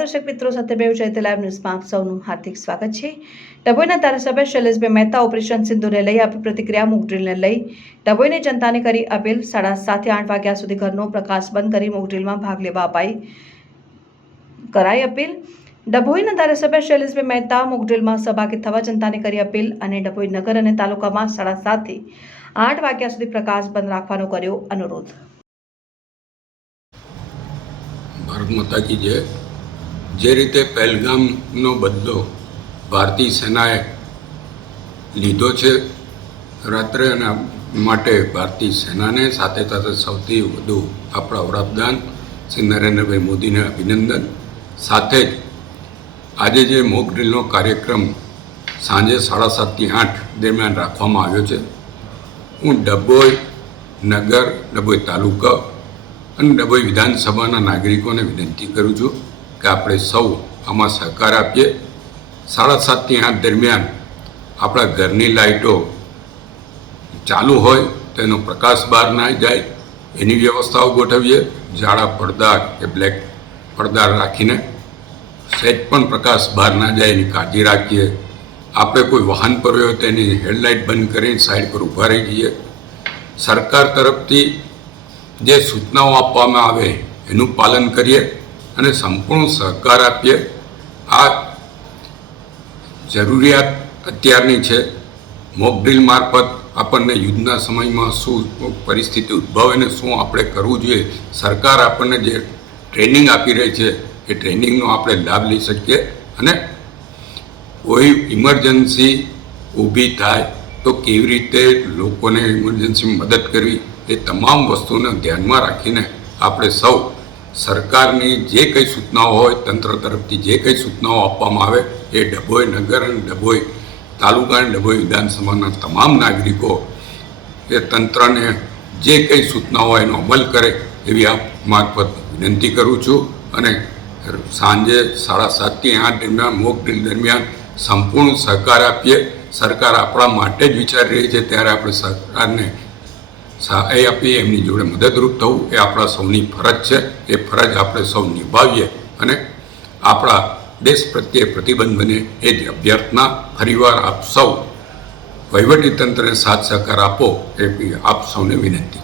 દર્શક મિત્રો સત્યમેવ જયતે લાઈવ ન્યૂઝમાં આપ સૌનું હાર્દિક સ્વાગત છે. ડભોઈના ધારાસભ્ય શૈલેષભાઈ મહેતા, ઓપરેશન સિંધુને લઈ આપી પ્રતિક્રિયા મોકડ્રીલને લઈ ડભોઈને જનતાને કરી અપીલ. સાડા સાતથી આઠ વાગ્યા સુધી ઘરનો પ્રકાશ બંધ કરી મોકડ્રીલમાં ભાગ લેવા અપાઈ કરાઈ અપીલ. ડભોઈના ધારાસભ્ય શૈલેષભાઈ મહેતા મોકડ્રીલમાં સહભાગી થવા જનતાને કરી અપીલ અને ડભોઈ નગર અને તાલુકામાં સાડા સાતથી આઠ વાગ્યા સુધી પ્રકાશ બંધ રાખવાનો કર્યો અનુરોધ. ભારત માતા જય. જે રીતે પહેલગામનો બદલો ભારતીય સેનાએ લીધો છે રાત્રે અને માટે ભારતીય સેનાને, સાથે સાથે સૌથી વધુ આપણા વડાપ્રધાન શ્રી નરેન્દ્રભાઈ મોદીને અભિનંદન. સાથે જ આજે જે મોક ડ્રિલનો કાર્યક્રમ સાંજે સાડા સાતથી આઠ દરમિયાન રાખવામાં આવ્યો છે, હું ડભોઈ નગર, ડભોઈ તાલુકા અને ડભોઈ વિધાનસભાના નાગરિકોને વિનંતી કરું છું કે આપણે સૌ આમાં સહકાર આપીએ. સાડા સાતથી આઠ દરમિયાન આપણા ઘરની લાઇટો ચાલુ હોય તો એનો પ્રકાશ બહાર ના જાય. એની વ્યવસ્થાઓ ગોઠવીએ. જાડા પડદા કે બ્લેક પડદા રાખીને સહેજ પણ પ્રકાશ બહાર ના જાય, એની કાળજી રાખીએ. આપણે કોઈ વાહન પર હોય તો એની હેડલાઇટ બંધ કરીને સાઈડ પર ઊભા રહી જઈએ. સરકાર તરફથી જે સૂચનાઓ આપવામાં આવે એનું પાલન કરીએ. અને સંપૂર્ણ સહકાર આપીએ. આ જરૂરિયાત અત્યારની છે. મોકડ્રીલ મારફત આપણને યુદ્ધના સમયમાં શું પરિસ્થિતિ ઉદ્ભવે શું આપણે કરવું જોઈએ. સરકાર આપણને જે ટ્રેનિંગ આપી રહી છે, એ ટ્રેનિંગનો આપણે લાભ લઈ શકીએ. અને કોઈ ઇમરજન્સી ઊભી થાય તો કેવી રીતે લોકોને ઇમરજન્સીમાં મદદ કરવી, એ તમામ વસ્તુને ધ્યાનમાં રાખીને આપણે સૌ સરકારની જે કંઈ સૂચનાઓ હોય, તંત્ર તરફથી જે કંઈ સૂચનાઓ આપવામાં આવે, એ ડભોઈ નગર અને ડભોઈ તાલુકા અને ડભોઈ વિધાનસભાના તમામ નાગરિકો એ તંત્રને જે કંઈ સૂચનાઓ એનો અમલ કરે એવી આ મારફત વિનંતી કરું છું અને સાંજે સાડા સાતથી આઠ દરમિયાન, મોક ડ્રીલ દરમિયાન સંપૂર્ણ સહકાર આપીએ. સરકાર આપણા માટે જ વિચારી રહી છે, ત્યારે આપણે સરકારને સહાય આપી એમની જોડે મદદરૂપ થવું, એ આપણા સૌની ફરજ છે. એ ફરજ આપણે સૌ નિભાવીએ અને આપણા દેશ પ્રત્યે પ્રતિબંધ બને એ જ અભ્યર્થના ફરીવાર આપ સૌ વહીવટીતંત્રને સાથ સહકાર આપો, એ આપ સૌને વિનંતી.